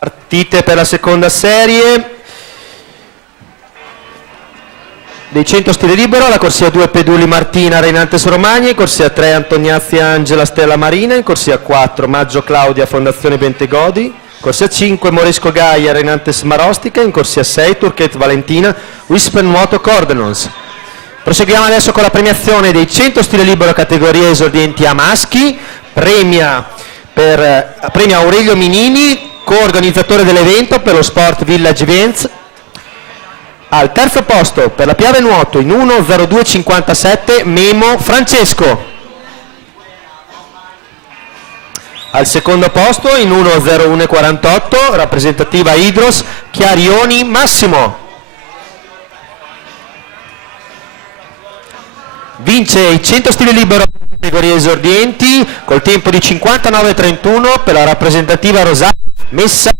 Partite per la seconda serie dei 100 stile libero, la corsia 2 Peduli Martina Reinantes Romagna, in corsia 3 Antoniazzi Angela Stella Marina, in corsia 4 Maggio Claudia Fondazione Bentegodi, corsia 5 Moresco Gaia Reinantes Marostica, in corsia 6 Turchet Valentina Wispen Nuoto Cordenons. Proseguiamo adesso con la premiazione dei 100 stile libero categoria esordienti a maschi. Premia Aurelio Minini, coorganizzatore dell'evento per lo Sport Village Events. Al terzo posto per la Piave Nuoto in 1:02:57 Memo Francesco. Al secondo posto in 1:01:48 rappresentativa Idros Chiarioni Massimo. Vince i 100 stile libero categorie esordienti col tempo di 59:31 per la rappresentativa Rosario Messa.